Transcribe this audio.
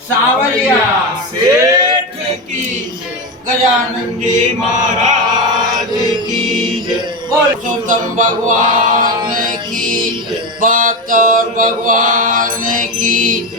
सावरिया सेठ की जय, गजानन जी महाराज की जय, बोल पुरुषोत्तम भगवान की, बहत्तर भगवान की।